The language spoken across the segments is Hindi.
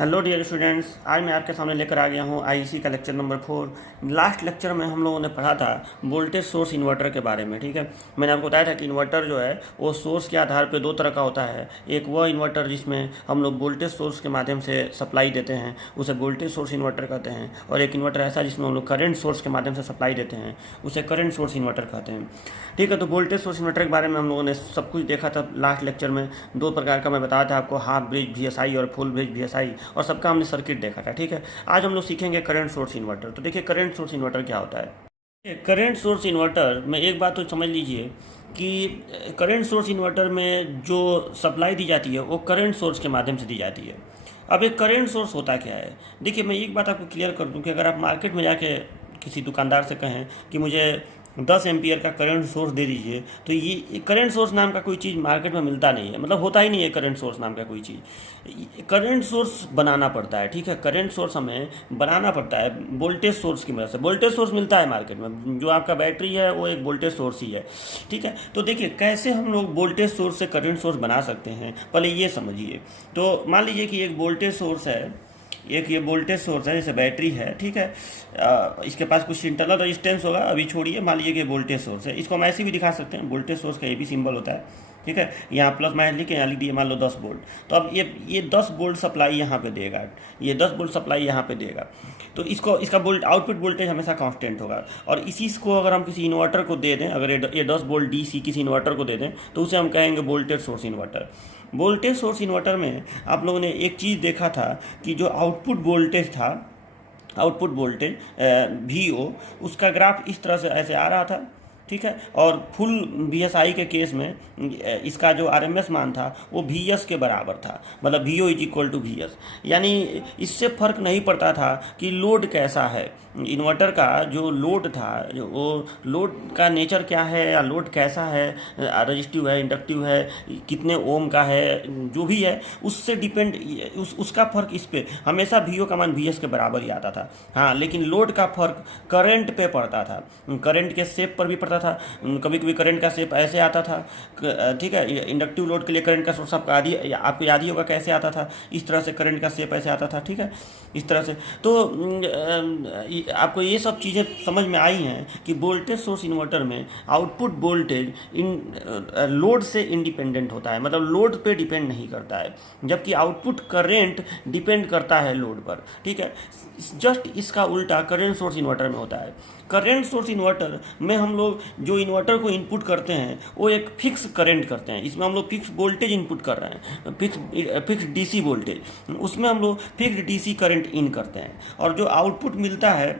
हेलो डियर स्टूडेंट्स, आज मैं आपके सामने लेकर आ गया हूँ आईसी का लेक्चर नंबर 4। लास्ट लेक्चर में हम लोगों ने पढ़ा था वोल्टेज सोर्स इन्वर्टर के बारे में। ठीक है, मैंने आपको बताया था कि इन्वर्टर जो है वो सोर्स के आधार पे दो तरह का होता है। एक वह इन्वर्टर जिसमें हम लोग वोल्टेज सोर्स के माध्यम से सप्लाई देते हैं, उसे वोल्टेज सोर्स इन्वर्टर कहते हैं। और एक इन्वर्टर ऐसा जिसमें हम लोग करंट सोर्स के माध्यम से सप्लाई देते हैं, उसे करंट सोर्स इन्वर्टर कहते हैं। ठीक है, तो वोल्टेज सोर्स इन्वर्टर के बारे में हम लोगों ने सब कुछ देखा था लास्ट लेक्चर में। दो प्रकार का मैं बताया था आपको, हाफ ब्रिज VSI और फुल ब्रिज VSI, और सबका हमने सर्किट देखा था। ठीक है, आज हम लोग सीखेंगे करंट सोर्स इन्वर्टर। तो देखिए करंट सोर्स इन्वर्टर क्या होता है। करंट सोर्स इन्वर्टर में एक बात तो समझ लीजिए कि करंट सोर्स इन्वर्टर में जो सप्लाई दी जाती है वो करंट सोर्स के माध्यम से दी जाती है। अब एक करंट सोर्स होता क्या है, देखिए मैं एक बात आपको क्लियर कर दूं कि अगर आप मार्केट में जाके किसी दुकानदार से कहें कि मुझे 10 एम्पियर का करंट सोर्स दे दीजिए, तो ये करंट सोर्स नाम का कोई चीज़ मार्केट में मिलता नहीं है, मतलब होता ही नहीं है करंट सोर्स नाम का कोई चीज़। करंट सोर्स बनाना पड़ता है। ठीक है, करंट सोर्स हमें बनाना पड़ता है वोल्टेज सोर्स की मदद से। वोल्टेज सोर्स मिलता है मार्केट में, जो आपका बैटरी है वो एक वोल्टेज सोर्स ही है। ठीक है, तो देखिए कैसे हम लोग वोल्टेज सोर्स से करंट सोर्स बना सकते हैं, पहले ये समझिए। तो मान लीजिए कि एक वोल्टेज सोर्स है, एक ये वोल्टेज सोर्स है, जैसे बैटरी है। ठीक है, इसके पास कुछ इंटरनल रेजिस्टेंस होगा, अभी छोड़िए, मान लीजिए कि वोल्टेज सोर्स है। इसको हम ऐसे भी दिखा सकते हैं, वोल्टेज सोर्स का ये भी सिंबल होता है। ठीक है, यहाँ प्लस माइनस लिख के यहाँ लिख दिए, मान लो 10 वोल्ट। तो अब ये 10 वोल्ट सप्लाई यहाँ पे देगा, ये 10 वोल्ट सप्लाई यहाँ पे देगा। तो इसका आउटपुट वोल्टेज हमेशा कांस्टेंट होगा। और इसी को अगर हम किसी इन्वर्टर को दे दें, अगर ये 10 वोल्ट DC किसी इन्वर्टर को दे दें, तो उसे हम कहेंगे voltage source inverter. Voltage source inverter में आप लोगों ने एक चीज़ देखा था कि जो आउटपुट वोल्टेज था, आउटपुट वोल्टेज VO, उसका ग्राफ इस तरह से ऐसे आ रहा था। ठीक है, और फुल VSI के केस में इसका जो RMS मान था वो VS के बराबर था, मतलब VO = VS। यानी इससे फर्क नहीं पड़ता था कि लोड कैसा है। इन्वर्टर का जो लोड था, जो वो लोड का नेचर क्या है या लोड कैसा है, रजिस्टिव है, इंडक्टिव है, कितने ओम का है, जो भी है उससे डिपेंड, उसका फ़र्क इस पे हमेशा VO का मान VS के बराबर ही आता था। हाँ, लेकिन लोड का फर्क करंट पे पड़ता था, करंट के शेप पर भी पड़ता था। कभी कभी करंट का शेप ऐसे आता था। ठीक है, इंडक्टिव लोड के लिए करंट का सोर्स आपको याद ही होगा कैसे आता था, इस तरह से करंट का शेप ऐसे आता था। ठीक है, इस तरह से। तो आपको ये सब चीज़ें समझ में आई हैं कि वोल्टेज सोर्स इन्वर्टर में आउटपुट वोल्टेज लोड से इंडिपेंडेंट होता है, मतलब लोड पे डिपेंड नहीं करता है, जबकि आउटपुट करंट डिपेंड करता है लोड पर। ठीक है, जस्ट इसका उल्टा करंट सोर्स इन्वर्टर में होता है। करंट सोर्स इन्वर्टर में हम लोग जो इन्वर्टर को इनपुट करते हैं वो एक फिक्स करंट करते हैं, इसमें हम लोग फिक्स वोल्टेज इनपुट कर रहे हैं, फिक्स DC वोल्टेज, उसमें हम लोग फिक्स DC करंट इन करते हैं। और जो आउटपुट मिलता है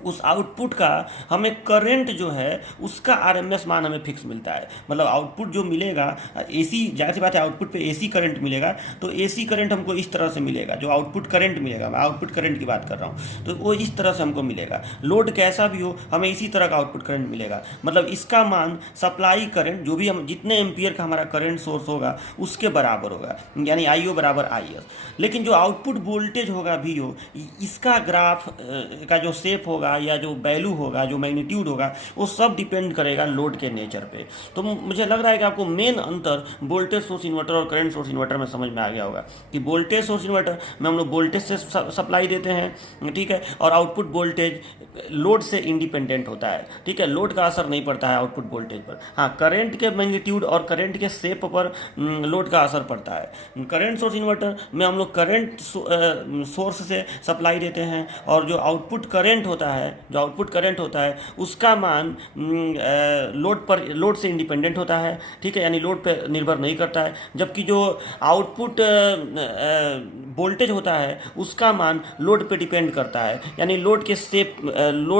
उस आउटपुट का हमें करंट जो है उसका RMS मान हमें फिक्स मिलता है। मतलब आउटपुट जो मिलेगा AC, जाहिर सी बात है आउटपुट पे AC करंट मिलेगा, तो AC करंट हमको इस तरह से मिलेगा। जो आउटपुट करंट मिलेगा, मैं आउटपुट करंट की बात कर रहा हूँ, तो वो इस तरह से हमको मिलेगा। लोड कैसा भी हो हमें इसी तरह का आउटपुट करंट मिलेगा। मतलब इसका मान सप्लाई करंट, जो भी हम जितने एम्पियर का हमारा करंट सोर्स होगा उसके बराबर होगा, यानी IO = IS। लेकिन जो आउटपुट वोल्टेज होगा VO, इसका ग्राफ का जो शेप होगा या जो वैल्यू होगा, जो मैग्नीट्यूड होगा, वो सब डिपेंड करेगा लोड के नेचर पे। तो मुझे लग रहा है कि आपको मेन अंतर वोल्टेज सोर्स इन्वर्टर और करंट सोर्स इन्वर्टर में समझ में आ गया होगा कि वोल्टेज सोर्स इन्वर्टर में हम लोग वोल्टेज से सप्लाई देते हैं। ठीक है, और आउटपुट वोल्टेज लोड से इंडिपेंडेंट होता है। ठीक है, लोड का असर नहीं पड़ता है आउटपुट वोल्टेज पर। हाँ, करंट के मैग्नीट्यूड और करंट के शेप पर लोड का असर पड़ता है। करंट सोर्स इन्वर्टर में हम लोग करंट सोर्स से सप्लाई देते हैं, और जो आउटपुट करंट होता है उसका मान लोड से इंडिपेंडेंट होता है। ठीक है, यानी लोड पे निर्भर नहीं करता है। जबकि जो आउटपुट वोल्टेज होता है उसका मान लोड पे डिपेंड करता है, यानी लोड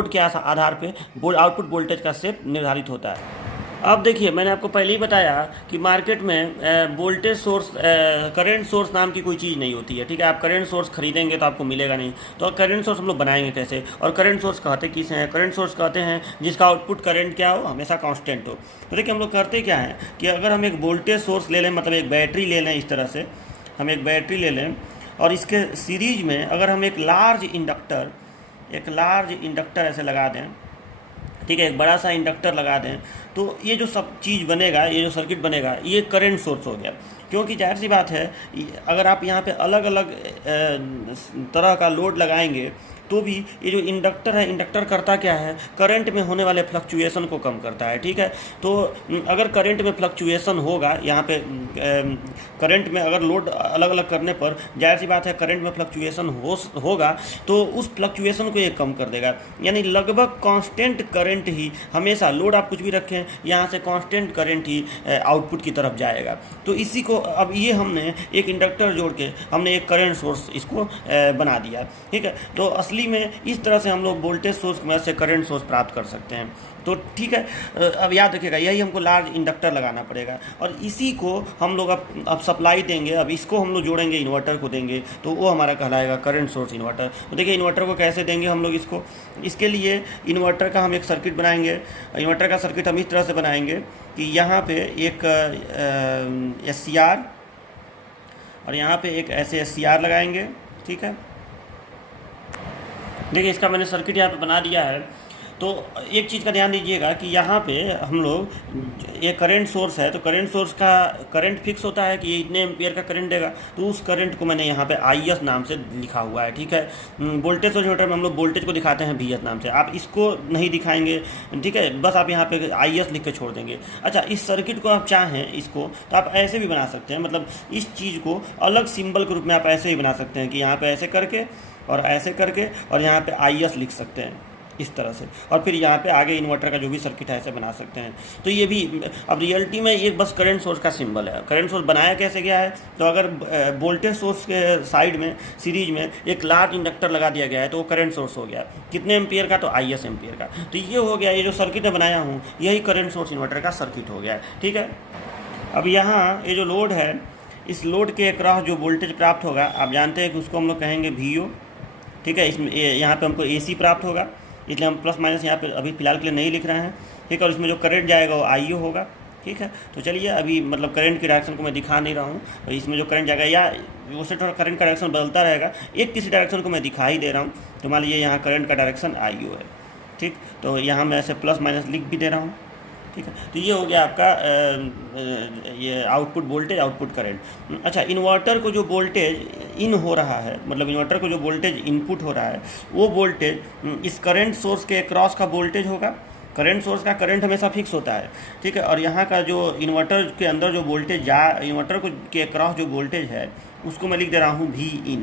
के आधार पे आउटपुट वोल्टेज का शेप निर्धारित होता है। अब देखिए, मैंने आपको पहले ही बताया कि मार्केट में वोल्टेज सोर्स, करंट सोर्स नाम की कोई चीज़ नहीं होती है। ठीक है, आप करंट सोर्स खरीदेंगे तो आपको मिलेगा नहीं। तो करंट सोर्स हम लोग बनाएंगे कैसे, और करंट सोर्स कहते किसे हैं? करंट सोर्स कहते हैं जिसका आउटपुट करंट क्या हो, हमेशा कांस्टेंट हो। तो देखिए हम लोग करते क्या है कि अगर हम एक वोल्टेज सोर्स ले लें, मतलब एक बैटरी ले लें, इस तरह से हम एक बैटरी ले लें, और इसके सीरीज में अगर हम एक लार्ज इंडक्टर ऐसे लगा दें, ठीक है, एक बड़ा सा इंडक्टर लगा दें, तो ये जो सब चीज़ बनेगा, ये जो सर्किट बनेगा, ये करंट सोर्स हो गया। क्योंकि जाहिर सी बात है अगर आप यहाँ पे अलग अलग तरह का लोड लगाएंगे तो भी ये जो इंडक्टर है, इंडक्टर करता क्या है, करंट में होने वाले फ्लक्चुएशन को कम करता है। ठीक है, तो अगर करंट में फ्लक्चुएशन होगा, यहाँ पे करंट में अगर लोड अलग अलग करने पर जाहिर सी बात है करंट में फ्लक्चुएशन होगा तो उस फ्लक्चुएशन को ये कम कर देगा। यानी लगभग कांस्टेंट करंट ही हमेशा, लोड आप कुछ भी रखें यहाँ से कांस्टेंट करंट ही आउटपुट की तरफ जाएगा। तो इसी को अब ये हमने एक इंडक्टर जोड़ के हमने एक करंट सोर्स इसको बना दिया। ठीक है, तो असली में इस तरह से हम लोग वोल्टेज सोर्स में से करंट सोर्स प्राप्त कर सकते हैं। तो ठीक है, अब याद रखिएगा यही हमको लार्ज इंडक्टर लगाना पड़ेगा और इसी को हम लोग अब सप्लाई देंगे। अब इसको हम लोग जोड़ेंगे, इन्वर्टर को देंगे तो वो हमारा कहलाएगा करंट सोर्स इन्वर्टर। तो देखिए इन्वर्टर को कैसे देंगे हम लोग इसको, इसके लिए इन्वर्टर का हम एक सर्किट बनाएंगे। इन्वर्टर का सर्किट हम इस तरह से बनाएंगे कि यहाँ पे एक SCR और यहाँ पे एक ऐसे SCR लगाएंगे। ठीक है, देखिए इसका मैंने सर्किट यहाँ पे बना दिया है। तो एक चीज़ का ध्यान दीजिएगा कि यहाँ पे हम लोग ये करंट सोर्स है, तो करंट सोर्स का करंट फिक्स होता है कि ये इतने एम्पियर का करंट देगा, तो उस करंट को मैंने यहाँ पे IS नाम से लिखा हुआ है। ठीक है, वोल्टेज सोर्स इन्वर्टर में हम लोग वोल्टेज को दिखाते हैं VS नाम से, आप इसको नहीं दिखाएंगे। ठीक है, बस आप यहाँ पे IS लिख के छोड़ देंगे। अच्छा, इस सर्किट को आप चाहें इसको तो आप ऐसे भी बना सकते हैं, मतलब इस चीज़ को अलग सिंबल के रूप में आप ऐसे ही बना सकते हैं कि यहाँ पे ऐसे करके और ऐसे करके और यहाँ पे IS लिख सकते हैं इस तरह से, और फिर यहाँ पे आगे इन्वर्टर का जो भी सर्किट है ऐसे बना सकते हैं। तो ये भी अब रियलिटी में ये बस करंट सोर्स का सिंबल है। करंट सोर्स बनाया कैसे गया है, तो अगर वोल्टेज सोर्स के साइड में सीरीज में एक लार्ज इंडक्टर लगा दिया गया है तो वो करंट सोर्स हो गया, कितने एम्पियर का, तो IS एम्पियर का। तो ये हो गया, ये जो सर्किट मैं बनाया हूँ यही करंट सोर्स इन्वर्टर का सर्किट हो गया है। ठीक है, अब यहाँ ये जो लोड है, इस लोड के अक्रॉस जो वोल्टेज प्राप्त होगा आप जानते हैं कि उसको हम लोग कहेंगे VO। ठीक है, इसमें यहाँ पे हमको AC प्राप्त होगा, इसलिए हम प्लस माइनस यहाँ पे अभी फिलहाल के लिए नहीं लिख रहे हैं। ठीक है, और इसमें जो करंट जाएगा वो IO होगा। ठीक है, तो चलिए अभी मतलब करंट की डायरेक्शन को मैं दिखा नहीं रहा हूँ, तो इसमें जो करंट जाएगा या उससे थोड़ा करंट का डायरेक्शन बदलता रहेगा, एक किसी डायरेक्शन को मैं दिखा ही दे रहा हूँ। तो मान लीजिए यहाँ करंट का डायरेक्शन IO है। ठीक, तो यहाँ मैं ऐसे प्लस माइनस लिख भी दे रहा हूँ। ठीक है, तो ये हो गया आपका ये आउटपुट वोल्टेज, आउटपुट करंट। अच्छा, इन्वर्टर को जो वोल्टेज इन हो रहा है, मतलब इन्वर्टर को जो वोल्टेज इनपुट हो रहा है वो वोल्टेज इस करंट सोर्स के क्रॉस का वोल्टेज होगा। करंट सोर्स का करंट हमेशा फिक्स होता है। ठीक है, और यहाँ का जो इन्वर्टर के अंदर जो वोल्टेज इन्वर्टर को के क्रॉस जो वोल्टेज है उसको मैं लिख दे रहा हूँ Vin,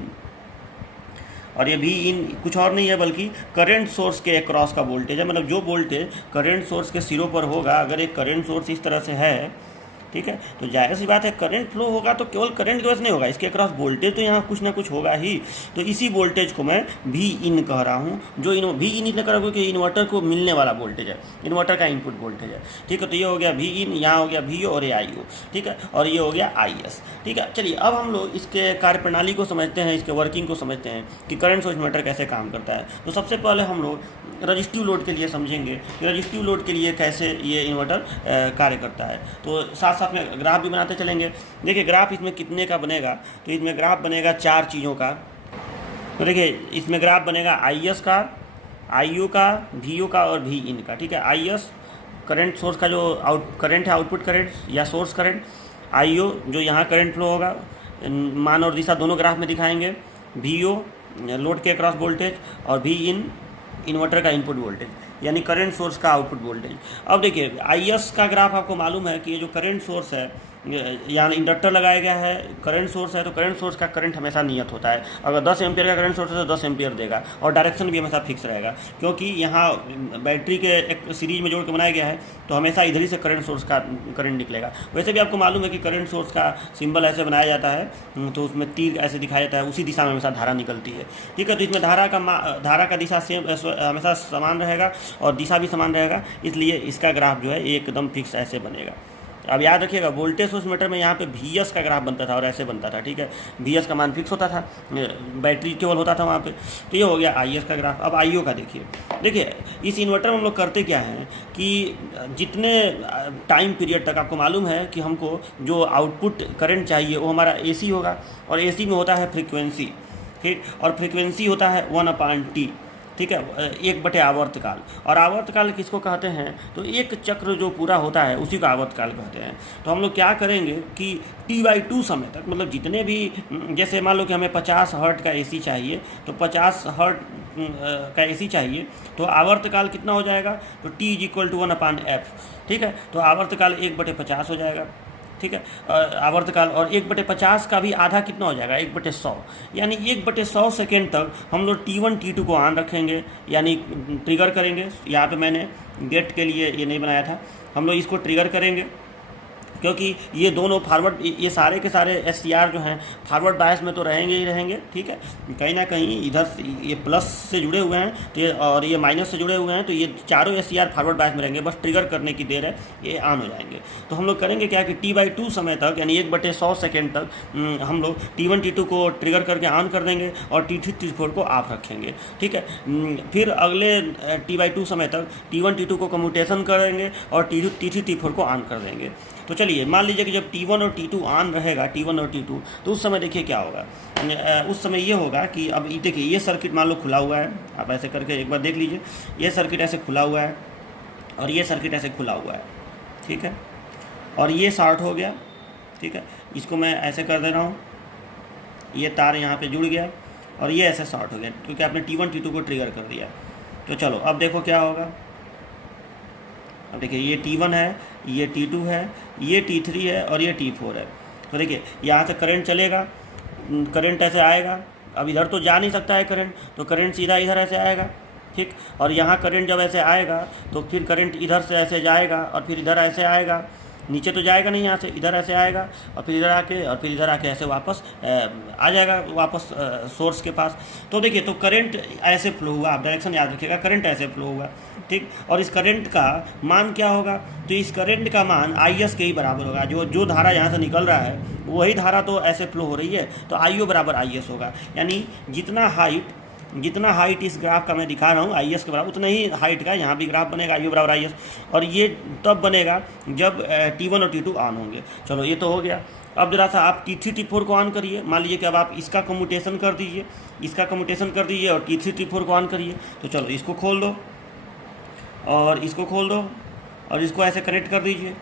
और ये Vin कुछ और नहीं है बल्कि करंट सोर्स के अक्रॉस का वोल्टेज है। मतलब जो वोल्टेज करंट सोर्स के सिरों पर होगा, अगर एक करंट सोर्स इस तरह से है, ठीक है, तो जाहिर सी बात है करंट फ्लो होगा तो केवल करंट की वजह से नहीं होगा, इसके अक्रॉस वोल्टेज तो यहाँ कुछ ना कुछ होगा ही। तो इसी वोल्टेज को मैं Vin कह रहा हूँ, जो Vin इसलिए कह रहा हूँ कि इन्वर्टर को मिलने वाला वोल्टेज है, इन्वर्टर का इनपुट वोल्टेज है। ठीक है, तो ये हो गया Vin, यहाँ हो गया VO और ये IO। ठीक है, और ये हो गया IS। ठीक है, चलिए अब हम लोग इसके कार्यप्रणाली को समझते हैं, इसके वर्किंग को समझते हैं कि करंट सोर्स इन्वर्टर कैसे काम करता है। तो सबसे पहले हम लोग रजिस्टिव लोड के लिए समझेंगे कि रजिस्टिव लोड के लिए कैसे ये इन्वर्टर कार्य करता है। तो साथ साथ में ग्राफ भी बनाते चलेंगे। देखिए ग्राफ इसमें कितने का बनेगा, तो इसमें ग्राफ बनेगा 4 चीज़ों का। तो देखिए इसमें ग्राफ बनेगा IS का, IO का, VO का और Vin का। ठीक है, IS करंट सोर्स का जो करंट है, आउटपुट करंट या सोर्स करंट, IO जो यहाँ करंट फ्लो होगा, मान और दिशा दोनों ग्राफ में दिखाएंगे, VO लोड के अक्रॉस वोल्टेज और Vin इन्वर्टर का इनपुट वोल्टेज, यानी करंट सोर्स का आउटपुट वोल्टेज। अब देखिए IS का ग्राफ आपको मालूम है कि ये जो करंट सोर्स है, यहाँ इंडक्टर लगाया गया है, करंट सोर्स है, तो करंट सोर्स का करंट हमेशा नियत होता है। अगर 10 एम्पियर का करंट सोर्स है तो 10 एम्पियर देगा और डायरेक्शन भी हमेशा फिक्स रहेगा, क्योंकि यहाँ बैटरी के एक सीरीज में जोड़ के बनाया गया है तो हमेशा इधर ही से करंट सोर्स का करंट निकलेगा। वैसे भी आपको मालूम है कि करंट सोर्स का सिंबल ऐसे बनाया जाता है, तो उसमें तीर ऐसे दिखाया जाता है, उसी दिशा में हमेशा धारा निकलती है। ठीक है, तो इसमें धारा का दिशा सेम हमेशा समान रहेगा और दिशा भी समान रहेगा, इसलिए इसका ग्राफ जो है एकदम फिक्स ऐसे बनेगा। अब याद रखिएगा वोल्टेज सोर्स मीटर में यहाँ पे VS का ग्राफ बनता था और ऐसे बनता था। ठीक है, VS का मान फिक्स होता था, बैटरी केवल होता था वहाँ पे। तो ये हो गया IS का ग्राफ। अब IO का देखिए इस इन्वर्टर में हम लोग करते क्या हैं कि जितने टाइम पीरियड तक आपको मालूम है कि हमको जो आउटपुट करंट चाहिए वो हमारा AC होगा, और AC में होता है फ्रीक्वेंसी। ठीक, और फ्रीक्वेंसी होता है 1/T। ठीक है, 1/, आवर्तकाल। और आवर्तकाल किसको कहते हैं, तो एक चक्र जो पूरा होता है उसी को आवर्तकाल कहते हैं। तो हम लोग क्या करेंगे कि T/2 समय तक, मतलब जितने भी, जैसे मान लो कि हमें 50 हर्ट्ज का AC चाहिए, तो 50 हर्ट्ज का AC चाहिए, तो आवर्तकाल कितना हो जाएगा, तो T = 1/f। ठीक है, तो आवर्तकाल 1/50 हो जाएगा। ठीक है, आवर्तकाल, और 1/50 का भी आधा कितना हो जाएगा, 1/100, यानी 1/100 सेकेंड तक हम लोग T1 T2 को ऑन रखेंगे, यानी ट्रिगर करेंगे। यहाँ पे मैंने गेट के लिए ये नहीं बनाया था, हम लोग इसको ट्रिगर करेंगे, क्योंकि ये दोनों फॉरवर्ड, ये सारे के सारे SCR जो हैं फॉरवर्ड बायस में तो रहेंगे ही रहेंगे। ठीक है, कहीं ना कहीं इधर ये प्लस से जुड़े हुए हैं, तो ये, और ये माइनस से जुड़े हुए हैं, तो ये चारों SCR फॉरवर्ड बायस में रहेंगे, बस ट्रिगर करने की देर है, ये ऑन हो जाएंगे। तो हम लोग करेंगे क्या कि T/2 समय तक, यानी 1/100 सेकेंड तक हम लोग T1 T2 को ट्रिगर करके ऑन कर देंगे और T3 T4 को ऑफ रखेंगे। ठीक है, फिर अगले T/2 समय तक T1 T2 को कम्यूटेशन करेंगे और T3 T4 को ऑन कर देंगे। तो चलिए मान लीजिए कि जब T1 और T2 ऑन रहेगा, T1 और T2, तो उस समय देखिए क्या होगा। उस समय ये होगा कि अब देखिए ये सर्किट मान लो खुला हुआ है, आप ऐसे करके एक बार देख लीजिए, ये सर्किट ऐसे खुला हुआ है और ये सर्किट ऐसे खुला हुआ है। ठीक है, और ये शॉर्ट हो गया। ठीक है, इसको मैं ऐसे कर दे रहा हूँ, ये तार यहाँ पे जुड़ गया और ये ऐसे शॉर्ट हो गया, क्योंकि आपने T1 T2 को ट्रिगर कर दिया। तो चलो अब देखो क्या होगा। अब देखिए ये T1 है, ये T2 है, ये T3 है और ये T4 है। तो देखिए यहाँ से करंट चलेगा, करंट ऐसे आएगा, अब इधर तो जा नहीं सकता है करंट, तो करंट सीधा इधर ऐसे आएगा। ठीक, और यहाँ करंट जब ऐसे आएगा तो फिर करंट इधर से ऐसे जाएगा और फिर इधर ऐसे आएगा, नीचे तो जाएगा नहीं, यहाँ से इधर ऐसे आएगा और फिर इधर आके और फिर इधर आके ऐसे वापस आ जाएगा वापस सोर्स के पास। तो देखिए तो करंट ऐसे फ्लो हुआ, आप डायरेक्शन याद रखिएगा, करंट ऐसे फ्लो हुआ। ठीक, और इस करंट का मान क्या होगा, तो इस करंट का मान IS के ही बराबर होगा। जो धारा यहाँ से निकल रहा है वही धारा तो ऐसे फ्लो हो रही है, तो IO = IS होगा। यानी जितना हाइट इस ग्राफ का मैं दिखा रहा हूँ IS के बराबर, उतना ही हाइट का यहाँ भी ग्राफ बनेगा, IO = IS। और ये तब बनेगा जब T1 और T2 ऑन होंगे। चलो ये तो हो गया। अब जरा सा आप T3 T4 को ऑन करिए। मान लीजिए कि अब आप इसका कम्यूटेशन कर दीजिए, इसका कम्यूटेशन कर दीजिए और T3 T4 को ऑन करिए। तो चलो इसको खोल दो और इसको खोल दो और इसको ऐसे कनेक्ट कर दीजिए,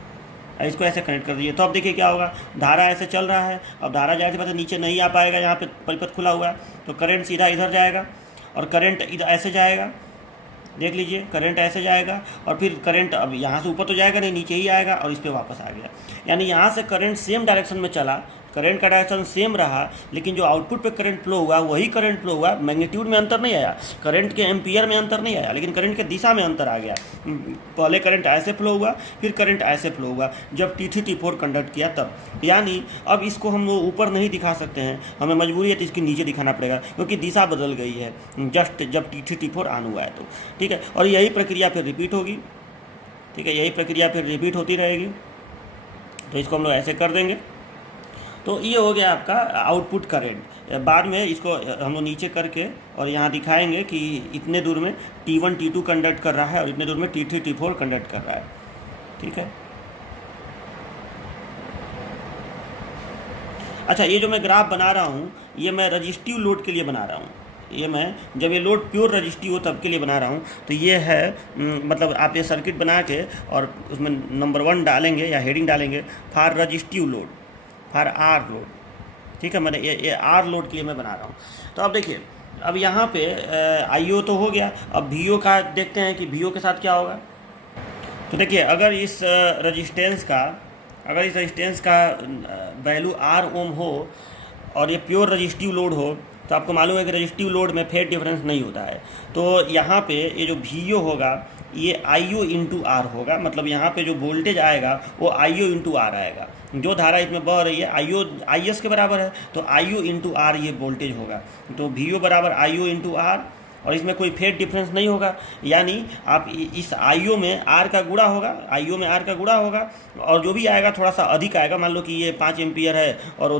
इसको ऐसे कनेक्ट कर दीजिए। तो अब देखिए क्या होगा, धारा ऐसे चल रहा है। अब धारा जाहिर सी बात है नीचे नहीं आ पाएगा, यहाँ पे परिपथ खुला हुआ है, तो करंट सीधा इधर जाएगा और करंट इधर ऐसे जाएगा। देख लीजिए करंट ऐसे जाएगा और फिर करंट अब यहाँ से ऊपर तो जाएगा नहीं, नीचे ही आएगा और इस पर वापस आ गया। यानी यहाँ से करंट सेम डायरेक्शन में चला, करंट का डायरेक्शन सेम रहा, लेकिन जो आउटपुट पे करंट फ्लो हुआ वही करंट फ्लो हुआ। मैग्नीट्यूड में अंतर नहीं आया, करंट के एम्पियर में अंतर नहीं आया, लेकिन करंट के दिशा में अंतर आ गया। पहले करंट ऐसे फ्लो हुआ, फिर करंट ऐसे फ्लो हुआ जब T3 T4 कंडक्ट किया तब। यानी अब इसको हम लोग ऊपर नहीं दिखा सकते हैं, हमें मजबूरी है तो इसके नीचे दिखाना पड़ेगा, क्योंकि दिशा बदल गई है जस्ट जब T3 T4 ऑन हुआ है तो। ठीक है, और यही प्रक्रिया फिर रिपीट होगी। ठीक है, यही प्रक्रिया फिर रिपीट होती रहेगी। तो इसको हम लोग ऐसे कर देंगे। तो ये हो गया आपका आउटपुट करंट। बाद में इसको हम लोग नीचे करके और यहाँ दिखाएंगे कि इतने दूर में T1 T2 कंडक्ट कर रहा है और इतने दूर में T3 T4 कंडक्ट कर रहा है। ठीक है, अच्छा ये जो मैं ग्राफ बना रहा हूँ ये मैं रजिस्टिव लोड के लिए बना रहा हूँ। ये मैं जब ये लोड प्योर रजिस्टिव हो तब के लिए बना रहा हूँ। तो ये है मतलब आप ये सर्किट बना के और उसमें नंबर 1 डालेंगे या हेडिंग डालेंगे for resistive load, for R load. ठीक है, मैंने ये R लोड के लिए मैं बना रहा हूँ। तो अब देखिए अब यहाँ पे IO तो हो गया, अब VO का देखते हैं कि VO के साथ क्या होगा। तो देखिए अगर इस रजिस्टेंस का वैल्यू R ओम हो और ये प्योर रजिस्टिव लोड हो, तो आपको मालूम है कि रजिस्टिव लोड में फेज डिफरेंस नहीं होता है। तो यहाँ पे ये जो VO होगा ये IO × R होगा, मतलब यहाँ पे जो वोल्टेज आएगा वो IO × R आएगा। जो धारा इसमें बह रही है IS के बराबर है, तो IO × R ये वोल्टेज होगा। तो VO = IO × R और इसमें कोई फेज डिफरेंस नहीं होगा। यानी आप इस IO में R का गुणा होगा, और जो भी आएगा थोड़ा सा अधिक आएगा। मान लो कि ये 5 एम्पियर है और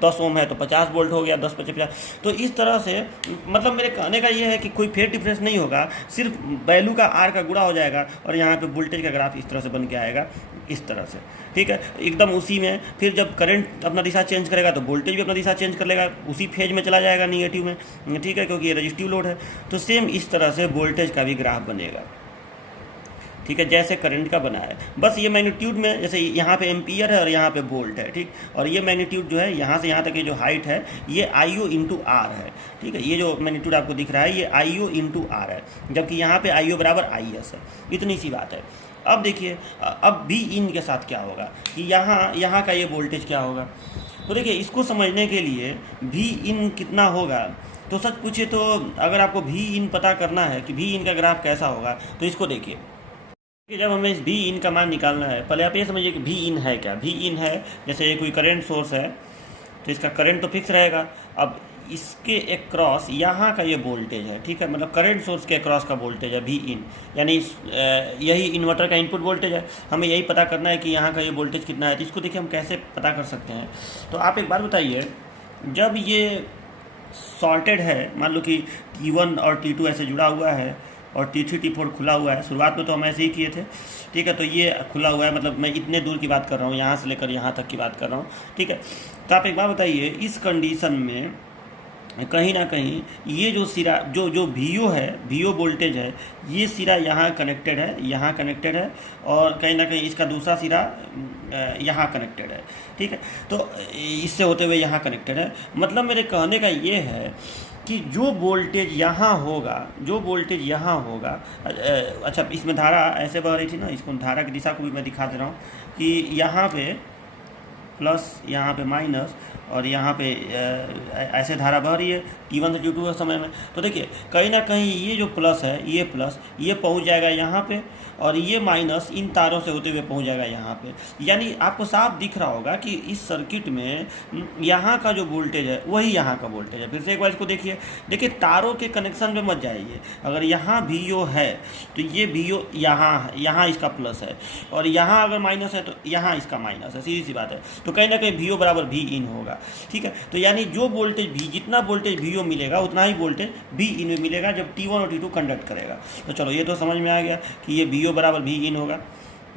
10 ओम है तो 50 वोल्ट हो गया, 10-50। तो इस तरह से मतलब मेरे कहने का ये है कि कोई फेज डिफरेंस नहीं होगा, सिर्फ वैल्यू का R का गुणा हो जाएगा और यहाँ पे वोल्टेज का ग्राफ इस तरह से बन के आएगा। इस तरह से, ठीक है। एकदम उसी में फिर जब करंट अपना दिशा चेंज करेगा तो वोल्टेज भी अपना दिशा चेंज कर लेगा, उसी फेज में चला जाएगा निगेटिव में, ठीक है, क्योंकि ये रजिस्टिव लोड है। तो सेम इस तरह से वोल्टेज का भी ग्राफ बनेगा, ठीक है, जैसे करंट का बना है। बस ये मैग्नीट्यूड में जैसे यहाँ पे एम्पियर है और यहाँ पे वोल्ट है, ठीक, और ये मैग्नीट्यूड जो है यहाँ से यहाँ तक ये जो हाइट है ये IO इंटू आर है, ठीक है। ये जो मैग्नीट्यूड आपको दिख रहा है ये IO इंटू आर है, जबकि यहाँ पे IO बराबर IS है। इतनी सी बात है। अब देखिए अब भी इन के साथ क्या होगा कि यहाँ का ये वोल्टेज क्या होगा। तो देखिए इसको समझने के लिए भी इन कितना होगा, तो सच पूछे तो अगर आपको भी इन पता करना है कि भी इन का ग्राफ कैसा होगा तो इसको देखिए कि जब हमें इस भी इन का मान निकालना है, पहले आप ये समझिए कि भी इन है क्या। भी इन है जैसे ये कोई करंट सोर्स है तो इसका करंट तो फिक्स रहेगा। अब इसके अक्रॉस यहाँ का ये वोल्टेज है, ठीक है, मतलब करंट सोर्स के अक्रॉस का वोल्टेज है भी इन, यानी यही इन्वर्टर का इनपुट वोल्टेज है। हमें यही पता करना है कि यहाँ का ये वोल्टेज कितना है। तो इसको देखिए हम कैसे पता कर सकते हैं। तो आप एक बात बताइए, जब ये शॉर्टेड है, मान लो कि T1 और T2 ऐसे जुड़ा हुआ है और T3 T4 खुला हुआ है, शुरुआत में तो हम ऐसे ही किए थे, ठीक है। तो ये खुला हुआ है, मतलब मैं इतने दूर की बात कर रहा हूँ, यहाँ से लेकर यहाँ तक की बात कर रहा हूँ, ठीक है। तो आप एक बात बताइए, इस कंडीशन में कहीं ना कहीं ये जो सिरा जो VO है, VO वोल्टेज है, ये सिरा यहाँ कनेक्टेड है, यहाँ कनेक्टेड है, और कहीं ना कहीं इसका दूसरा सिरा यहाँ कनेक्टेड है, ठीक है। तो इससे होते हुए यहाँ कनेक्टेड है। मतलब मेरे कहने का ये है कि जो वोल्टेज यहाँ होगा, जो वोल्टेज यहाँ होगा, अच्छा इसमें धारा ऐसे बह रही थी ना, इसको धारा की दिशा को भी मैं दिखा दे रहा हूँ कि यहाँ पे प्लस, यहाँ पे माइनस, और यहाँ पे ऐसे धारा बह रही है T1 से T2 के समय में। तो देखिए कहीं ना कहीं ये जो प्लस है, ये प्लस ये पहुँच जाएगा यहाँ पे, और ये माइनस इन तारों से होते हुए पहुँच जाएगा यहाँ पे। यानी आपको साफ दिख रहा होगा कि इस सर्किट में यहाँ का जो वोल्टेज है वही यहाँ का वोल्टेज है। फिर से एक बार इसको देखिए, देखिए तारों के कनेक्शन में मत जाइए। अगर यहाँ VO है तो ये VO यहाँ इसका प्लस है, और यहाँ अगर माइनस है तो यहाँ इसका माइनस है, सीधी सी बात है। तो कहीं ना कहीं VO बराबर भी इन होगा, ठीक है। तो यानी जो वोल्टेज जितना वोल्टेज VO मिलेगा उतना ही वोल्टेज भी इन में मिलेगा जब T1 और T2 कंडक्ट करेगा। तो चलो ये तो समझ में आ गया कि ये VO बराबर भी इन होगा,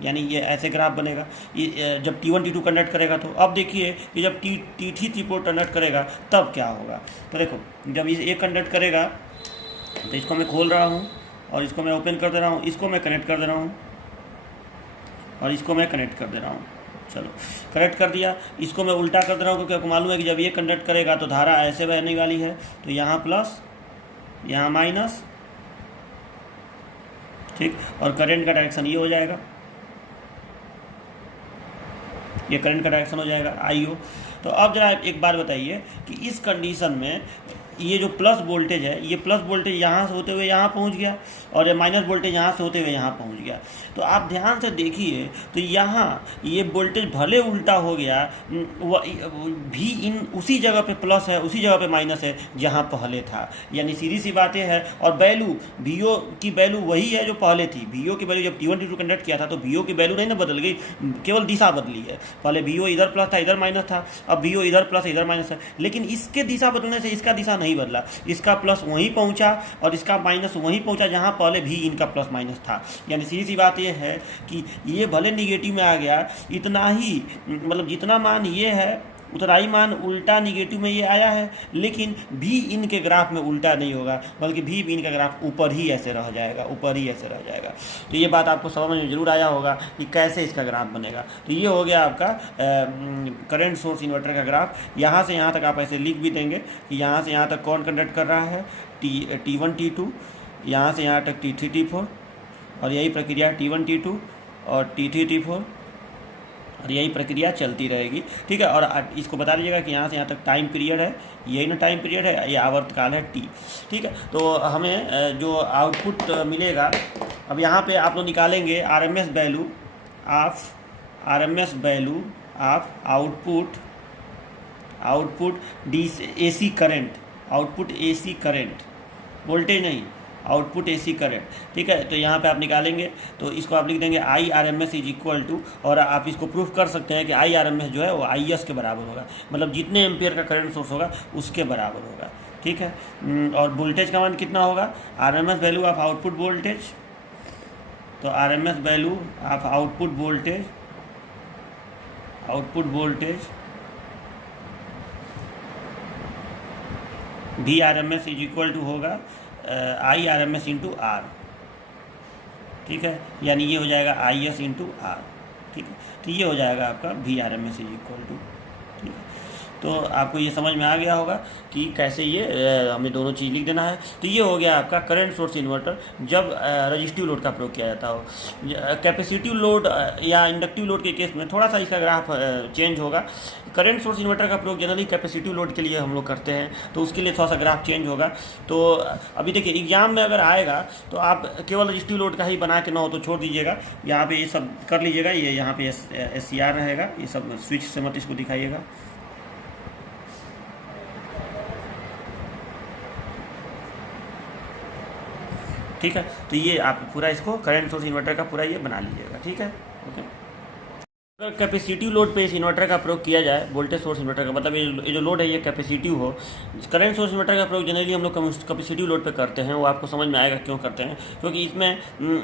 यानी ये ऐसे ग्राफ बनेगा ये जब T1 T2 कंडक्ट करेगा। तो अब देखिए कि जब T3 T4 कंडक्ट करेगा तब क्या होगा। तो देखो जब ये कंडक्ट करेगा तो इसको मैं खोल रहा हूँ और इसको मैं ओपन कर दे रहा हूँ, इसको मैं कनेक्ट कर दे रहा हूँ और इसको मैं कनेक्ट कर दे रहा हूँ। चलो कनेक्ट कर दिया, इसको मैं उल्टा कर दे रहा हूँ क्योंकि आपको मालूम है कि जब ये कंडक्ट करेगा तो धारा ऐसे बहने वाली है, तो यहाँ प्लस यहाँ माइनस, ठीक, और करंट का डायरेक्शन ये हो जाएगा, ये करंट का डायरेक्शन हो जाएगा IO। तो अब जरा एक बार बताइए कि इस कंडीशन में ये जो प्लस वोल्टेज है, ये प्लस वोल्टेज यहाँ से होते हुए यहाँ पहुँच गया, और ये माइनस वोल्टेज यहाँ से होते हुए यहाँ पहुँच गया। तो आप ध्यान से देखिए तो यहाँ ये वोल्टेज भले उल्टा हो गया, भी इन उसी जगह पे प्लस है, उसी जगह पे माइनस है जहाँ पहले था। यानी सीधी सी बात है, और वैल्यू VO की वैल्यू वही है जो पहले थी। VO की वैल्यू जब T1 T2 कंडक्ट किया था तो VO की वैल्यू नहीं ना बदल गई, केवल दिशा बदली है। पहले VO इधर प्लस था, इधर माइनस था, अब VO इधर प्लस इधर माइनस है, लेकिन इसके दिशा बदलने से इसका दिशा नहीं बदला। इसका प्लस वहीं पहुंचा और इसका माइनस वहीं पहुंचा जहां पहले भी इनका प्लस माइनस था। यानी सीधी सी बात यह है कि ये भले निगेटिव में आ गया, इतना ही मतलब जितना मान ये है उतना ही मान उल्टा निगेटिव में ये आया है, लेकिन भी इनके ग्राफ में उल्टा नहीं होगा, बल्कि भी इन का ग्राफ ऊपर ही ऐसे रह जाएगा, ऊपर ही ऐसे रह जाएगा। तो ये बात आपको समझ में जरूर आया होगा कि कैसे इसका ग्राफ बनेगा। तो ये हो गया आपका करंट सोर्स इन्वर्टर का ग्राफ। यहाँ से यहाँ तक आप ऐसे लिख भी देंगे कि यहाँ से यहाँ तक कौन कंडक्ट कर रहा है, T1 T2, यहाँ से यहाँ तक T3 T4, और यही प्रक्रिया T1 T2 और T3 T4, और यही प्रक्रिया चलती रहेगी, ठीक है। और इसको बता दीजिएगा कि यहाँ से यहाँ तक टाइम पीरियड है, यही ना टाइम पीरियड है, ये आवर्तकाल है T, ठीक है। तो हमें जो आउटपुट मिलेगा, अब यहाँ पे आप लोग निकालेंगे RMS value of output AC current, output AC current, voltage नहीं, आउटपुट AC करंट, ठीक है। तो यहाँ पे आप निकालेंगे तो इसको आप लिख देंगे IRMS इज इक्वल टू, और आप इसको प्रूफ कर सकते हैं कि IRMS जो है वो IS के बराबर होगा, मतलब जितने एम्पियर का करंट सोर्स होगा उसके बराबर होगा, ठीक है। और वोल्टेज का मान कितना होगा, RMS value of output voltage, तो RMS value of output voltage output voltage V R M S is equal to होगा I R M S into R, ठीक है, यानी ये हो जाएगा आई एस इंटू आर, ठीक है। तो ये हो जाएगा आपका V R M S is equal to, ठीक है। तो आपको ये समझ में आ गया होगा कि कैसे ये हमें दोनों चीज़ लिख देना है। तो ये हो गया आपका करंट सोर्स इन्वर्टर जब रजिस्टिव लोड का प्रयोग किया जाता हो। कैपेसिटिव लोड या इंडक्टिव लोड के केस में थोड़ा सा इसका ग्राफ चेंज होगा। करंट सोर्स इन्वर्टर का प्रयोग जनरली कैपेसिटिव लोड के लिए हम लोग करते हैं, तो उसके लिए थोड़ा सा ग्राफ चेंज होगा। तो अभी देखिए एग्जाम में अगर आएगा तो आप केवल रजिस्टिव लोड का ही बना के ना हो तो छोड़ दीजिएगा, यहाँ पे ये सब कर लीजिएगा। ये यहाँ पे SCR रहेगा, ये सब स्विच से मत इसको दिखाइएगा। ठीक है, तो ये आप पूरा इसको करंट सोर्स इन्वर्टर का पूरा ये बना लीजिएगा, ठीक है, ओके। अगर कैपेसिटिव लोड पे इस इन्वर्टर का प्रयोग किया जाए, वोल्टेज सोर्स इन्वर्टर का मतलब ये जो लोड है ये कैपेसिटिव हो, करंट सोर्स इन्वर्टर का प्रयोग जनरली हम लोग कैपेसिटिव लोड पे करते हैं। वो आपको समझ में आएगा क्यों करते हैं, क्योंकि इसमें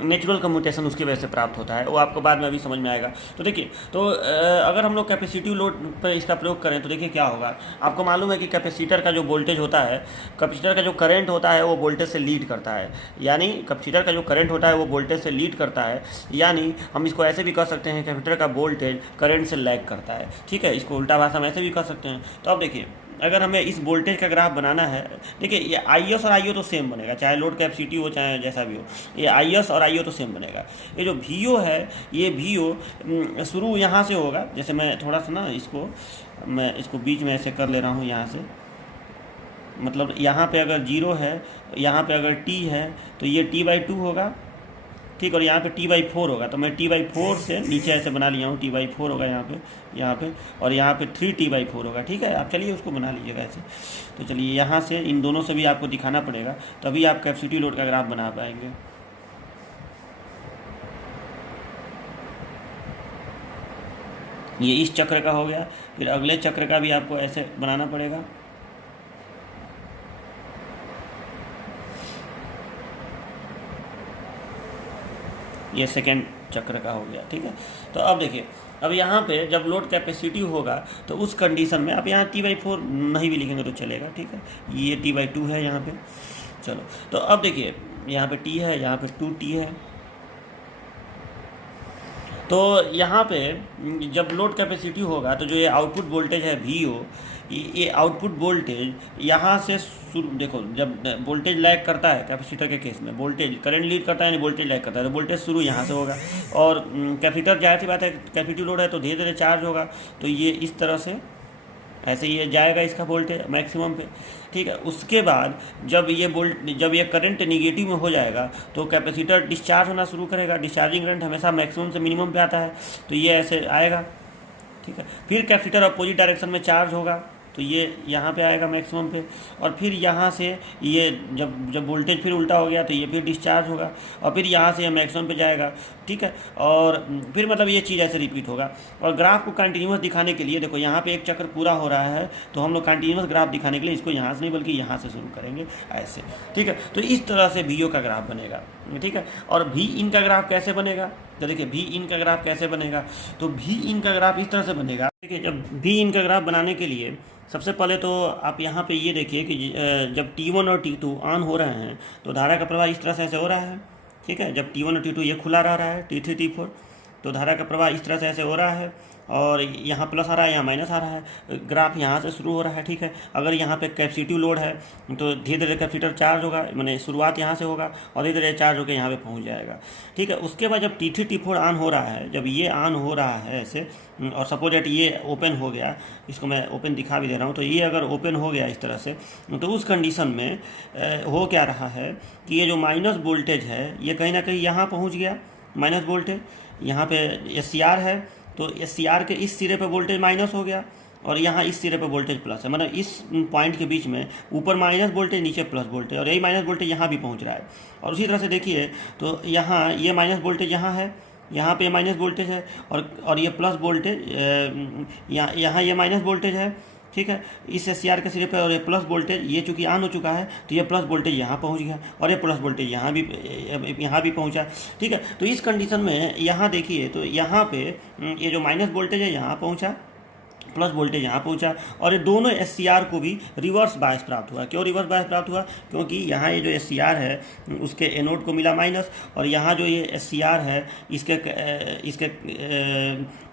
नेचुरल कम्यूटेशन उसकी वजह से प्राप्त होता है, वो आपको बाद में अभी समझ में आएगा। तो देखिए, तो अगर हम लोग कैपेसिटिव लोड पर इसका प्रयोग करें तो देखिए क्या होगा। आपको मालूम है कि कैपेसिटर का जो वोल्टेज होता है, कैपेसिटर का जो करंट होता है वो वोल्टेज से लीड करता है, यानी कैपेसिटर का जो करंट होता है वो वोल्टेज से लीड करता है, यानी हम इसको ऐसे भी कह सकते हैं कैपेसिटर का वोल्टेज करंट से लैग करता है, ठीक है। इसको उल्टा भाषा में ऐसे भी कर सकते हैं। तो अब देखिए, अगर हमें इस वोल्टेज का ग्राफ बनाना है, देखिए ये IS और IO तो सेम बनेगा, चाहे लोड कैपेसिटी हो चाहे जैसा भी हो, ये IS और IO तो सेम बनेगा। ये जो VO है, ये VO शुरू यहाँ से होगा। जैसे मैं थोड़ा सा ना मैं इसको बीच में ऐसे कर ले रहा हूँ यहाँ से, मतलब यहाँ पे अगर 0 है, यहाँ पे अगर T है तो ये T/2 होगा, ठीक, और यहाँ पे T/4 होगा। तो मैं T/4 से नीचे ऐसे बना लिया हूँ, T/4 होगा यहाँ पे और यहाँ पे 3T/4 होगा, ठीक है। आप चलिए उसको बना लीजिएगा ऐसे। तो चलिए यहाँ से इन दोनों से भी आपको दिखाना पड़ेगा, तभी आप कैपेसिटी लोड का ग्राफ बना पाएंगे। ये इस चक्र का हो गया, फिर अगले चक्र का भी आपको ऐसे बनाना पड़ेगा। ये सेकेंड चक्र का हो गया, ठीक है। तो अब देखिए, अब यहाँ पे जब लोड कैपेसिटिव होगा तो उस कंडीशन में आप यहाँ T/4 नहीं भी लिखेंगे तो चलेगा, ठीक है। ये T/2 है यहाँ पे। चलो, तो अब देखिए यहाँ पे T है, यहाँ पे 2T है। तो यहाँ पे जब लोड कैपेसिटिव होगा तो जो ये आउटपुट वोल्टेज है VO, ये आउटपुट वोल्टेज यहाँ से देखो, जब वोल्टेज लैग करता है कैपेसिटर के केस में, वोल्टेज करंट लीड करता है यानी वोल्टेज लैग करता है, तो वोल्टेज शुरू यहाँ से होगा। और कैपेसिटर जाहिर सी बात है कैपेसिटिव लोड है तो धीरे धीरे चार्ज होगा, तो ये इस तरह से ऐसे ये जाएगा इसका वोल्टेज मैक्सिमम पे, ठीक है। उसके बाद जब ये करंट निगेटिव में हो जाएगा तो कैपेसिटर डिस्चार्ज होना शुरू करेगा। डिस्चार्जिंग करंट हमेशा मैक्सिमम से मिनिमम पे आता है, तो ये ऐसे आएगा, ठीक है। फिर कैपेसिटर अपोजिट डायरेक्शन में चार्ज होगा, तो ये यहाँ पे आएगा मैक्सिमम पे, और फिर यहाँ से ये जब वोल्टेज फिर उल्टा हो गया तो ये फिर डिस्चार्ज होगा, और फिर यहाँ से ये मैक्सिमम पे जाएगा, ठीक है। और फिर मतलब ये चीज़ ऐसे रिपीट होगा। और ग्राफ को कंटिन्यूस दिखाने के लिए देखो, यहाँ पे एक चक्र पूरा हो रहा है, तो हम लोग कंटिन्यूस ग्राफ दिखाने के लिए इसको यहाँ से नहीं बल्कि यहाँ से शुरू करेंगे ऐसे, ठीक है। तो इस तरह से VO का ग्राफ बनेगा, ठीक है। और Vin का ग्राफ कैसे बनेगा, तो देखिए Vin का ग्राफ कैसे बनेगा, तो Vin का ग्राफ इस तरह से बनेगा। देखिए, जब Vin का ग्राफ बनाने के लिए सबसे पहले तो आप यहाँ पे ये देखिए कि जब T1 और T2 ऑन हो रहे हैं तो धारा का प्रवाह इस तरह से ऐसे हो रहा है, ठीक है। जब T1 और T2 ये खुला रह रहा है, T3 T4, तो धारा का प्रवाह इस तरह से ऐसे हो रहा है, और यहाँ प्लस आ रहा है, यहाँ माइनस आ रहा है। ग्राफ यहाँ से शुरू हो रहा है, ठीक है। अगर यहाँ पे कैपेसिटिव लोड है तो धीरे धीरे कैपेसिटर चार्ज होगा, मैंने शुरुआत यहाँ से होगा और धीरे धीरे चार्ज होकर यहाँ पे पहुँच जाएगा, ठीक है। उसके बाद जब T3 T4 ऑन हो रहा है, जब ये ऑन हो रहा है ऐसे, और सपोज दैट ये ओपन हो गया, इसको मैं ओपन दिखा भी दे रहा हूँ, तो ये अगर ओपन हो गया इस तरह से, तो उस कंडीशन में हो क्या रहा है कि ये जो माइनस वोल्टेज है ये कहीं ना कहीं यहाँ पहुँच गया। माइनस वोल्टेज यहाँ पे SCR है, तो SCR के इस सिरे पे वोल्टेज माइनस हो गया और यहाँ इस सिरे पे वोल्टेज प्लस है, मतलब इस पॉइंट के बीच में ऊपर माइनस वोल्टेज नीचे प्लस वोल्टेज, और यही माइनस वोल्टेज यहाँ भी पहुँच रहा है। और उसी तरह से देखिए तो यहाँ ये माइनस वोल्टेज यहाँ है, यहाँ पे माइनस वोल्टेज है, और ये प्लस वोल्टेज यहाँ ये माइनस वोल्टेज है, ठीक है, इस एस सी आर के सिरे पे, और ये प्लस वोल्टेज ये चूँकि ऑन हो चुका है तो ये प्लस वोल्टेज यहाँ पहुँच गया और ये प्लस वोल्टेज यहाँ भी पहुँचा। ठीक है, तो इस कंडीशन में यहाँ देखिए तो यहाँ पे ये जो माइनस वोल्टेज है यहाँ पहुँचा, प्लस वोल्टेज यहाँ पहुँचा, और ये दोनों एस सी आर को भी रिवर्स बायस प्राप्त हुआ। क्यों रिवर्स बायस प्राप्त हुआ? क्योंकि यहाँ ये जो एस सी आर है उसके एनोड को मिला माइनस, और यहाँ जो ये एस सी आर है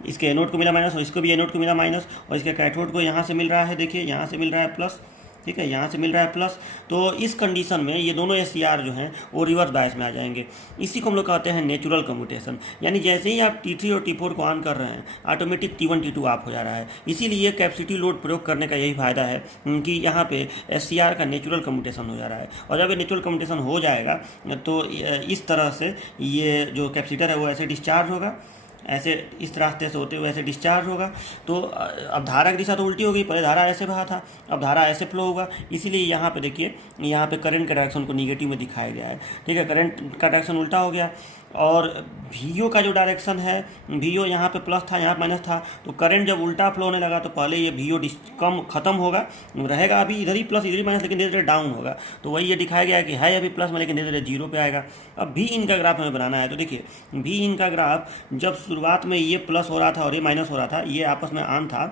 इसके एनोड को मिला माइनस, और इसको भी एनोड को मिला माइनस, और इसके कैथोड को यहाँ से मिल रहा है, देखिए यहाँ से मिल रहा है प्लस। ठीक है, यहाँ से मिल रहा है प्लस। तो इस कंडीशन में ये दोनों एस सी आर जो हैं वो रिवर्स बायस में आ जाएंगे। इसी को हम लोग कहते हैं नेचुरल कम्यूटेशन, यानी जैसे ही आप T3 और T4 को ऑन कर रहे हैं ऑटोमेटिक T1 T2 ऑफ हो जा रहा है। इसीलिए कैपेसिटी लोड प्रयोग करने का यही फायदा है कि यहाँ पे एस सी आर का नेचुरल कम्यूटेशन हो जा रहा है, और जब ये नेचुरल कम्यूटेशन हो जाएगा तो इस तरह से ये जो कैपेसिटर है वो ऐसे डिस्चार्ज होगा, ऐसे इस रास्ते से होते हुए ऐसे डिस्चार्ज होगा। तो अब धारा की दिशा तो उल्टी हो गई, पहले धारा ऐसे बहा था, अब धारा ऐसे फ्लो होगा। इसीलिए यहाँ पे देखिए, यहाँ पे करंट का डायरेक्शन को निगेटिव में दिखाया गया है। ठीक है, करंट का डायरेक्शन उल्टा हो गया, और वीओ का जो डायरेक्शन है, वीओ यहाँ पे प्लस था, यहाँ माइनस था, तो करंट जब उल्टा फ्लो होने लगा तो पहले ये वीओ कम खत्म होगा, रहेगा अभी इधर ही प्लस इधर ही माइनस, लेकिन धीरे धीरे डाउन होगा। तो वही ये दिखाया गया है कि है अभी प्लस में, लेकिन धीरे धीरे जीरो पे आएगा। अब भी इन का ग्राफ हमें बनाना है, तो देखिए भी इन का ग्राफ जब शुरुआत में ये प्लस हो रहा था और ये माइनस हो रहा था, ये आपस में ऑन था,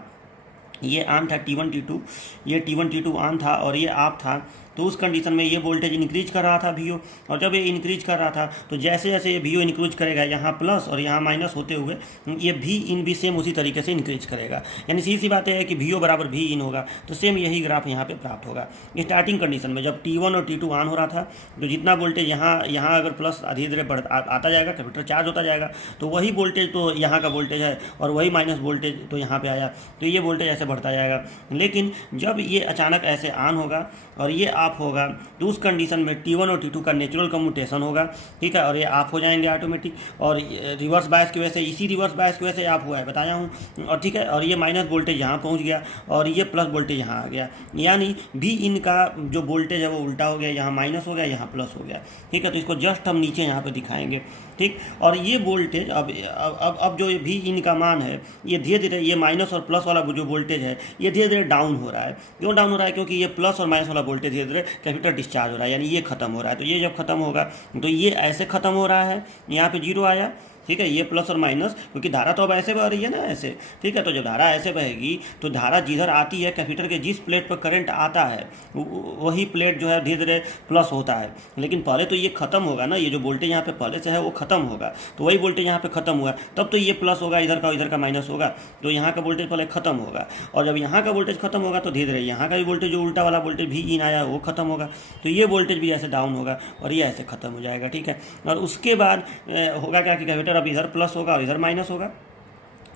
ये ऑन था T1 T2, ये T1 T2 ऑन था और ये ऑफ था। तो उस कंडीशन में ये वोल्टेज इंक्रीज कर रहा था वीओ, और जब ये इंक्रीज कर रहा था तो जैसे जैसे ये वीओ इंक्रीज करेगा यहाँ प्लस और यहाँ माइनस होते हुए ये भी इन भी सेम उसी तरीके से इंक्रीज करेगा। यानी सीधी सी बात है कि वीओ बराबर भी इन होगा, तो सेम यही ग्राफ यहाँ पे प्राप्त होगा। स्टार्टिंग कंडीशन में जब T1 और T2 ऑन हो रहा था तो जितना वोल्टेज यहाँ अगर प्लस धीरे धीरे आता जाएगा, कैपेसिटर चार्ज होता जाएगा, तो वही वोल्टेज तो यहाँ का वोल्टेज है और वही माइनस वोल्टेज तो यहाँ पे आया, तो ये वोल्टेज ऐसे बढ़ता जाएगा। लेकिन जब ये अचानक ऐसे ऑन होगा और ये ऑफ होगा तो उस कंडीशन में T1 और T2 का नेचुरल कम्यूटेशन होगा। ठीक है, और ये ऑफ हो जाएंगे ऑटोमेटिक, और रिवर्स बायस की वजह से, इसी रिवर्स बायस की वजह से ऑफ हुआ है बताया हूँ। और ठीक है, और ये माइनस वोल्टेज यहाँ पहुँच गया और ये प्लस वोल्टेज यहाँ आ गया, यानी भी इनका जो वोल्टेज है वो उल्टा हो गया, यहाँ माइनस हो गया, यहाँ प्लस हो गया। ठीक है, तो इसको जस्ट हम नीचे यहाँ पे दिखाएंगे। ठीक, और ये वोल्टेज अब जो भी इनका मान है ये धीरे धीरे, ये माइनस और प्लस वाला जो वोल्टेज है ये धीरे धीरे डाउन हो रहा है। क्यों डाउन हो रहा है? क्योंकि ये प्लस और माइनस वाला वोल्टेज धीरे धीरे कैपेसिटर डिस्चार्ज हो रहा है, यानी ये खत्म हो रहा है। तो ये जब खत्म होगा तो ये ऐसे खत्म हो रहा है, यहाँ पे जीरो आया। ठीक है, ये प्लस और माइनस, क्योंकि धारा तो अब ऐसे बह रही है ना, ऐसे। ठीक है, तो जब धारा ऐसे बहेगी तो धारा जिधर आती है, कैपेसिटर के जिस प्लेट पर करंट आता है वही प्लेट जो है धीरे धीरे प्लस होता है। लेकिन पहले तो ये खत्म होगा ना, ये जो वोल्टेज यहाँ पे पहले से है वो खत्म होगा, तो वही वोल्टेज यहाँ पे खत्म हुआ तब तो ये प्लस होगा, इधर का माइनस होगा, तो यहाँ का वोल्टेज पहले खत्म होगा, और जब यहाँ का वोल्टेज खत्म होगा तो धीरे धीरे यहाँ का भी वोल्टेज, जो उल्टा वाला वोल्टेज भी इन आया वो खत्म होगा, तो ये वोल्टेज भी ऐसे डाउन होगा और ये ऐसे खत्म हो जाएगा। ठीक है, और उसके बाद होगा क्या कि कैपेसिटर अब इधर प्लस होगा और इधर माइनस होगा।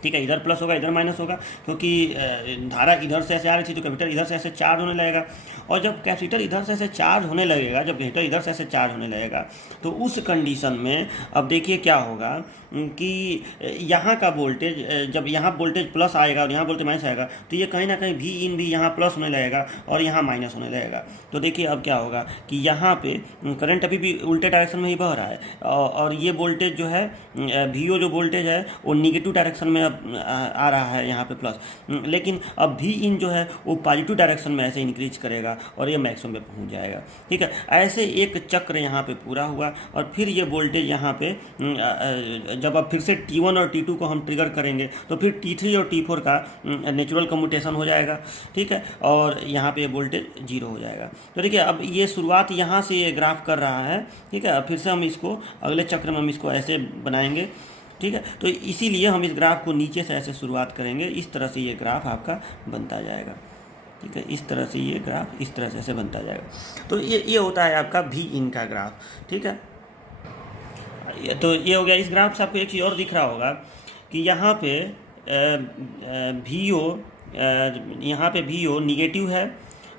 ठीक है, इधर प्लस होगा इधर माइनस होगा, क्योंकि धारा इधर से ऐसे आ रही थी तो कैपेसिटर इधर से ऐसे चार्ज होने लगेगा, और जब कैपेसिटर इधर से ऐसे चार्ज होने लगेगा, जब कैपेसिटर इधर से ऐसे चार्ज होने लगेगा तो उस कंडीशन में अब देखिए क्या होगा कि यहाँ का वोल्टेज, जब यहाँ वोल्टेज प्लस आएगा और यहाँ वोल्टेज माइनस आएगा तो ये कहीं ना कहीं भी इन भी यहाँ प्लस होने लगेगा और यहाँ माइनस होने लगेगा। तो देखिए अब क्या होगा कि यहाँ पे करंट अभी भी उल्टे डायरेक्शन में ही बह रहा है, और ये वोल्टेज जो है वीओ जो वोल्टेज है वो निगेटिव डायरेक्शन में आ रहा है यहाँ पे प्लस, लेकिन अब भी इन जो है वो पॉजिटिव डायरेक्शन में ऐसे इंक्रीज करेगा और ये मैक्सिमम पे पहुँच जाएगा। ठीक है, ऐसे एक चक्र यहाँ पे पूरा हुआ, और फिर ये वोल्टेज यहाँ पे जब अब फिर से T1 और T2 को हम ट्रिगर करेंगे तो फिर T3 और T4 का नेचुरल कम्यूटेशन हो जाएगा। ठीक है, और यहाँ पे वोल्टेज जीरो हो जाएगा। तो देखिए अब ये शुरुआत यहाँ से ये ग्राफ कर रहा है। ठीक है, फिर से हम इसको अगले चक्र में हम इसको ऐसे बनाएंगे। ठीक है, तो इसीलिए हम इस ग्राफ को नीचे से ऐसे शुरुआत करेंगे, इस तरह से ये ग्राफ आपका बनता जाएगा। ठीक है, इस तरह से ये ग्राफ इस तरह से ऐसे बनता जाएगा। तो ये होता है आपका भी इन का ग्राफ। ठीक है, तो ये हो गया। इस ग्राफ से आपको एक चीज़ और दिख रहा होगा कि यहाँ पे वीओ निगेटिव है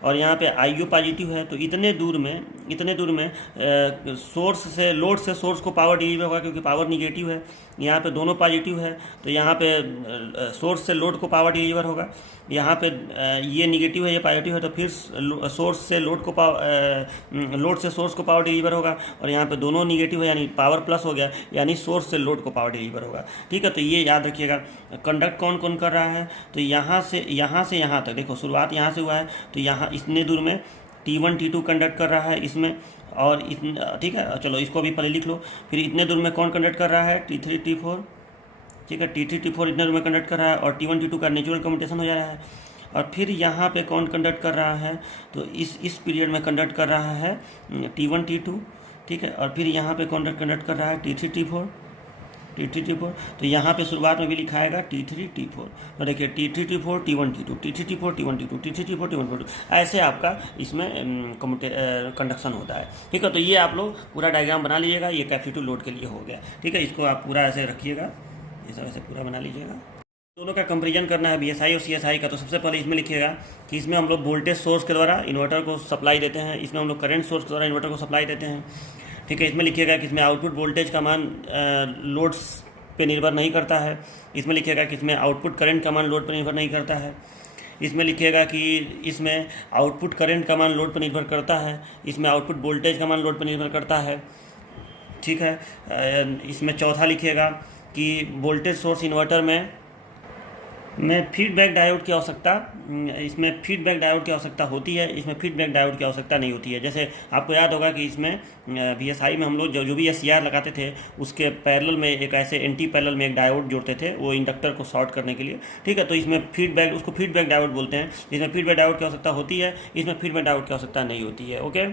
और यहाँ पे आईओ पॉजिटिव है, तो इतने दूर में इतने दूर में सोर्स से लोड से सोर्स को पावर डिलीवर होगा, क्योंकि पावर निगेटिव है, यहाँ पे दोनों पॉजिटिव है, तो यहाँ पे सोर्स से लोड को पावर डिलीवर होगा। यहाँ पे ये निगेटिव है, ये पॉजिटिव है, तो फिर सोर्स से लोड को लोड से सोर्स को पावर डिलीवर होगा, और यहाँ पे दोनों निगेटिव है यानी पावर प्लस हो गया, यानी सोर्स से लोड को पावर डिलीवर होगा। ठीक है, तो ये याद रखिएगा। कंडक्ट कौन कौन कर रहा है, तो यहाँ से यहाँ तक देखो, शुरुआत यहाँ से हुआ है, तो यहाँ इतने दूर में T1 T2 कंडक्ट कर रहा है इसमें, और ठीक है, चलो इसको भी पहले लिख लो। फिर इतने दूर में कौन कंडक्ट कर रहा है, T3 T4, ठीक है, T3 T4 इतने दूर में कंडक्ट कर रहा है, और T1 T2 का नेचुरल कम्युटेशन हो जा रहा है। और फिर यहाँ पे कौन कंडक्ट कर रहा है, तो इस पीरियड में कंडक्ट कर रहा है T1 T2, ठीक है, और फिर यहाँ पे कौन कंडक्ट कर रहा है T3 T4, तो यहाँ पे शुरुआत में भी लिखाएगा T3 T4, तो देखिए T3 T4 T1 T2, T3 T4 T1 T2, T3 T4 T1 T2, ऐसे आपका इसमें कंडक्शन होता है। ठीक है, तो ये आप लोग पूरा डायग्राम बना लीजिएगा, ये कैपेसिटिव लोड के लिए हो गया। ठीक है, इसको आप पूरा ऐसे रखिएगा, इस तरह से पूरा बना लीजिएगा। दोनों का कंपेरिजन करना है BSI और CSI का, तो सबसे पहले इसमें लिखिएगा कि इसमें हम लोग वोल्टेज सोर्स के द्वारा इन्वर्टर को सप्लाई देते हैं, इसमें हम लोग करंट सोर्स के द्वारा इन्वर्टर को सप्लाई देते हैं। ठीक है, इसमें लिखिएगा कि इसमें आउटपुट वोल्टेज का मान लोड्स पे निर्भर नहीं करता है। इसमें लिखिएगा कि इसमें आउटपुट करंट का मान लोड पर निर्भर नहीं करता है। इसमें लिखिएगा कि इसमें आउटपुट करंट का मान लोड पर निर्भर करता है। इसमें आउटपुट वोल्टेज का मान लोड पर निर्भर करता है। ठीक है, इसमें चौथा लिखिएगा कि वोल्टेज सोर्स इन्वर्टर में फीडबैक डायोड की आवश्यकता, इसमें फीडबैक डायोड की आवश्यकता होती है, इसमें फीडबैक डायोड की आवश्यकता नहीं होती है। जैसे आपको याद होगा कि इसमें BSI में हम लोग जो भी SCR लगाते थे, उसके पैरेलल में एक ऐसे एंटी पैरेलल में एक डायोड जोड़ते थे, वो इंडक्टर को शॉर्ट करने के लिए। ठीक है, तो इसमें उसको फीडबैक डायोड बोलते हैं। इसमें फीडबैक डायोड की आवश्यकता होती है, इसमें फीडबैक डायोड की आवश्यकता नहीं होती है। ओके,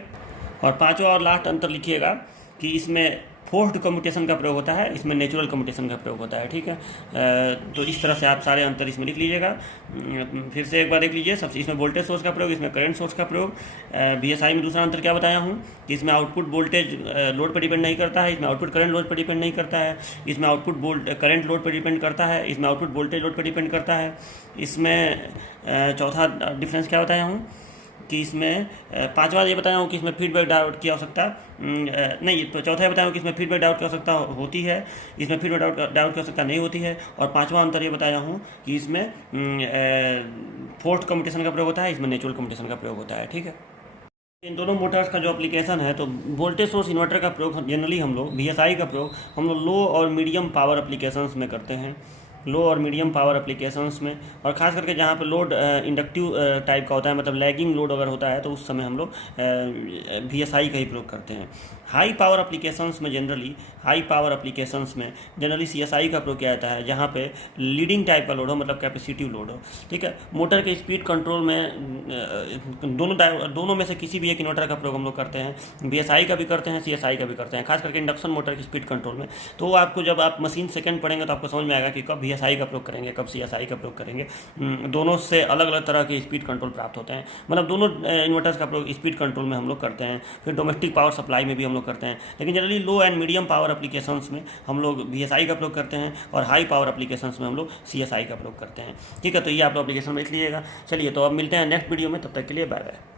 और पाँचवा और लास्ट अंतर लिखिएगा कि इसमें फोर्स्ड कम्यूटेशन का प्रयोग होता है, इसमें नेचुरल कम्यूटेशन का प्रयोग होता है। ठीक है, तो इस तरह से आप सारे अंतर इसमें लिख लीजिएगा। फिर से एक बार देख लीजिए। सबसे इसमें वोल्टेज सोर्स का प्रयोग, इसमें करंट सोर्स का प्रयोग। BSI में दूसरा अंतर क्या बताया हूँ कि इसमें आउटपुट वोल्टेज लोड पर डिपेंड नहीं करता है, इसमें आउटपुट करंट लोड पर डिपेंड नहीं करता है। इसमें आउटपुट करंट लोड पर डिपेंड करता है, इसमें आउटपुट वोल्टेज लोड पर डिपेंड करता है। इसमें चौथा डिफरेंस क्या बताया हूँ कि इसमें पांचवा ये बताया हूँ कि इसमें फीडबैक डायोड की आवश्यकता नहीं, चौथा ये बताया हूँ कि इसमें फीडबैक डायोड की आवश्यकता होती है, इसमें फीडबैक डायोड की आवश्यकता नहीं होती है। और पांचवा अंतर ये बताया हूँ कि इसमें फोर्स्ड कम्यूटेशन का प्रयोग होता है, इसमें नेचुरल कम्यूटेशन का प्रयोग होता है। ठीक है, इन दोनों मोटर्स का जो एप्लीकेशन है, तो वोल्टेज सोर्स इन्वर्टर का प्रयोग जनरली हम लोग BSI का प्रयोग हम लोग लो और मीडियम पावर एप्लीकेशंस में करते हैं, लो और मीडियम पावर एप्लीकेशंस में। और ख़ास करके जहाँ पे लोड इंडक्टिव टाइप का होता है, मतलब लैगिंग लोड अगर होता है, तो उस समय हम लोग BSI का ही प्रयोग करते हैं। हाई पावर एप्लीकेशंस में जनरली CSI का प्रयोग किया जाता है, जहाँ पे लीडिंग टाइप का लोड हो, मतलब कैपेसिटिव लोड हो। ठीक है, मोटर के स्पीड कंट्रोल में दोनों में से किसी भी एक इन्वर्टर का प्रयोग हम लोग करते हैं। BSI का भी करते हैं, CSI का भी करते हैं, खास करके इंडक्शन मोटर की स्पीड कंट्रोल में। तो आपको जब आप मशीन सेकंड पढ़ेंगे तो आपको समझ में आएगा कि कब BSI का प्रयोग करेंगे, कब CSI का प्रयोग करेंगे। दोनों से अलग अलग तरह के स्पीड कंट्रोल प्राप्त होते हैं, मतलब दोनों इन्वर्टर्स का प्रयोग स्पीड कंट्रोल में हम लोग करते हैं। फिर डोमेस्टिक पावर सप्लाई में भी हम लोग करते हैं, लेकिन generally low and medium power applications में हम लोग BSI का प्रयोग करते हैं, और हाई पावर एप्लीकेशंस में हम लोग CSI का प्रयोग करते हैं। ठीक है, तो ये आप लोग एप्लीकेशन में लिख लीजिएगा। चलिए, तो अब मिलते हैं नेक्स्ट वीडियो में, तब तक के लिए बाय बाय।